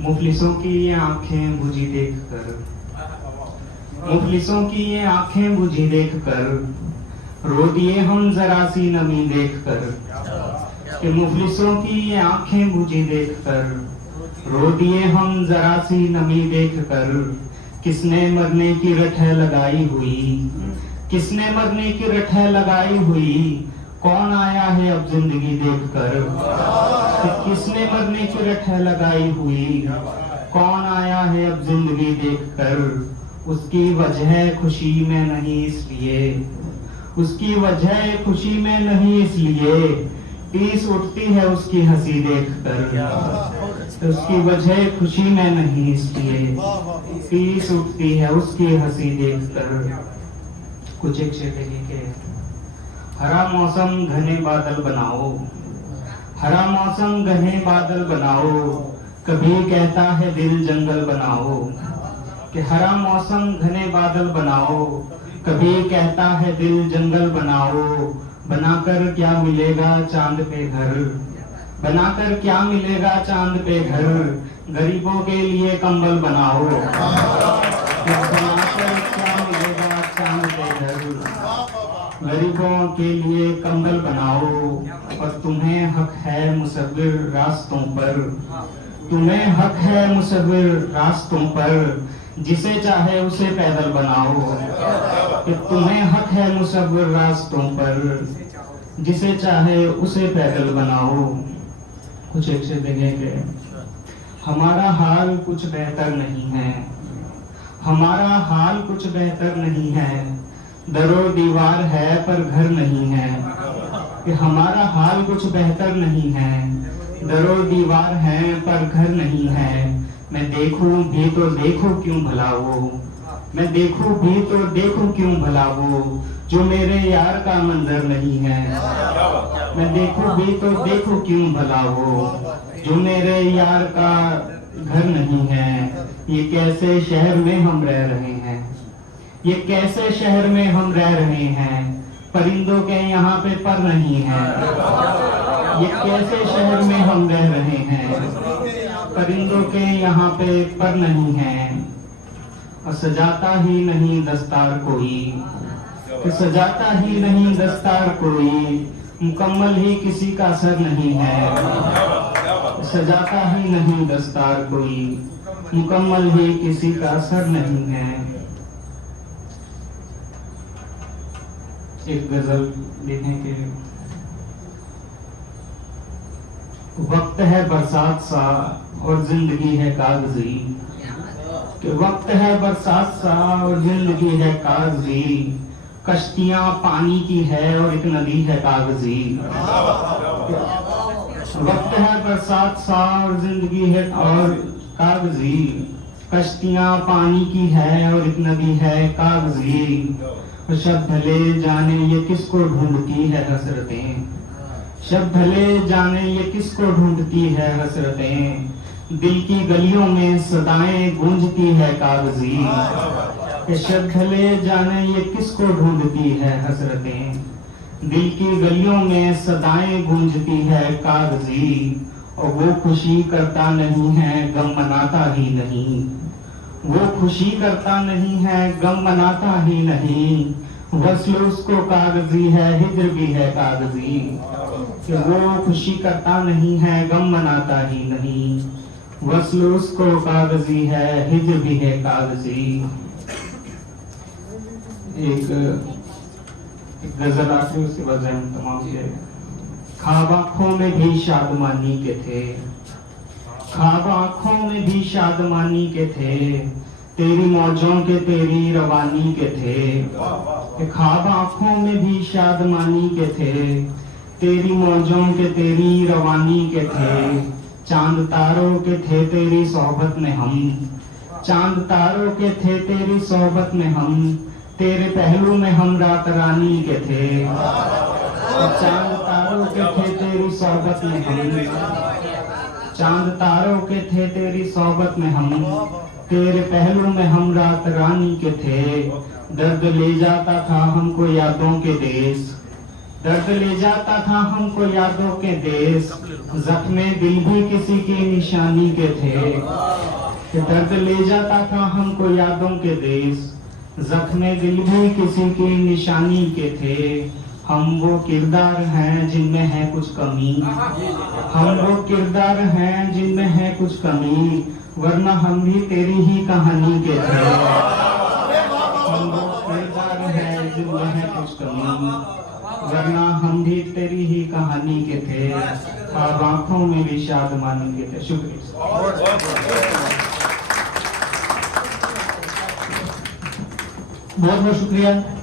मुफलिसों की ये आंखें बुझी देखकर, मुफलिसों की ये आंखें बुझी देखकर रो दिए हम जरा सी नमी देखकर। कि मुफलिसों की ये आंखें बुझी देखकर रो दिए हम जरा सी नमी देखकर। किसने मरने की रटह लगाई हुई, किसने मरने की रटह लगाई हुई, कौन आया है अब जिंदगी देखकर। कि किसने मरने की रटह लगाई हुई, कौन आया है अब जिंदगी देखकर। उसकी वजह खुशी में नहीं इसलिए, उसकी वजह खुशी में नहीं इसलिए, टीस उठती है उसकी हंसी देखकर। उसकी वजह खुशी में नहीं इसलिए, टीस उठती है उसकी हंसी देखकर। कुछ एक शेर के हरा मौसम घने बादल बनाओ, हरा मौसम घने बादल बनाओ, कभी कहता है दिल जंगल बनाओ। कि हरा मौसम घने बादल बनाओ, कभी कहता है दिल जंगल बनाओ। बनाकर क्या मिलेगा चांद पे घर, बनाकर क्या मिलेगा चांद पे घर, गरीबों के लिए कंबल बनाओ। बनाकर क्या मिलेगा चांद पे घर, गरीबों के लिए कंबल बनाओ। और तुम्हें हक है मुसव्विर रास्तों पर, तुम्हें हक है मुसव्विर रास्तों पर, जिसे चाहे उसे पैदल बनाओ। कि तुम्हें हक है मुसव्विर रास्तों पर, जिसे चाहे उसे पैदल बनाओ। कुछ एक से देखेंगे। हमारा हाल कुछ बेहतर नहीं है, हमारा हाल कुछ बेहतर नहीं है, दरो दीवार है पर घर नहीं है। कि हमारा हाल कुछ बेहतर नहीं है, दरो दीवार है पर घर नहीं है। मैं देखूं भी तो देखूं क्यों भला वो, मैं देखूं भी तो देखूं क्यों भला वो, जो मेरे यार का मंजर नहीं है। मैं देखूं भी तो देखूं क्यों भला वो, जो मेरे यार का घर नहीं है। ये कैसे शहर में हम रह रहे हैं, ये कैसे शहर में हम रह रहे हैं, परिंदों के यहाँ पे पर नहीं है। ये कैसे शहर में हम रह रहे हैं, परिंदों के यहाँ पे पर नहीं है। और सजाता ही नहीं दस्तार कोई, कि सजाता ही नहीं दस्तार कोई, मुकम्मल ही किसी का सर नहीं है। सजाता ही नहीं दस्तार कोई, मुकम्मल ही किसी का सर नहीं है। एक गजल लिखने के। वक्त है बरसात सा और जिंदगी है कागजी, कि वक्त है बरसात सा और जिंदगी है कागजी। कश्तियां पानी की है और एक नदी है कागजी। वक्त है बरसात सा और जिंदगी है और कागजी, कश्तियां पानी की है और एक नदी है कागजी। शब्द भले जाने ये किसको ढूंढती है हसरतें, शब्द भले जाने ये किसको ढूंढती है हसरतें। दिल की गलियों में सदाएं गूंजती है कागजी, कि शब्द भले जाने ये किसको ढूंढती है हसरतें। दिल की गलियों में सदाएं गूंजती है कागजी। और वो खुशी करता नहीं है गम मनाता ही नहीं, वो खुशी करता नहीं है गम मनाता ही नहीं। वस्ल उसको कागजी है हिज्र भी है कागजी, कि वो खुशी करता नहीं है गम मनाता ही नहीं। वस्ल उसको कागजी है हिज्र भी है कागजी। एक गजल आखिरी, उसके बाद हम तमाम के। ख्वाब आंखों में भी शादमानी के थे, ख्वाब आंखों में भी शादमानी के थे, तेरी मौजों के तेरी रवानी के थे। ख्वाब आंखों में भी शादमानी के थे, तेरी मौजों के तेरी रवानी के थे। चांद तारों के थे तेरी सोहबत में हम, चांद तारों के थे तेरी सोहबत में हम, तेरे पहलू में हम रात रानी के थे। चांद तारों के थे तेरी सोहबत में हम, चांद तारों के थे तेरी सोहबत में हम, तेरे पहलू में हम रात रानी के थे। दर्द ले जाता था हमको यादों के देश, दर्द ले जाता था हमको यादों के देश, जख्मे दिल भी किसी की निशानी के थे। कि दर्द ले जाता था हमको यादों के देश, जख्मे दिल भी किसी की निशानी के थे। हम वो किरदार हैं जिनमें है कुछ कमी, हम वो किरदार हैं जिनमें है कुछ कमी, वरना हम भी तेरी ही कहानी के थे। हम वो किरदार हैं जिनमें है कुछ कमी, वरना हम भी तेरी ही कहानी के थे। अब आंखों में भी शादमानी के थे। शुक्रिया। बहुत बहुत शुक्रिया।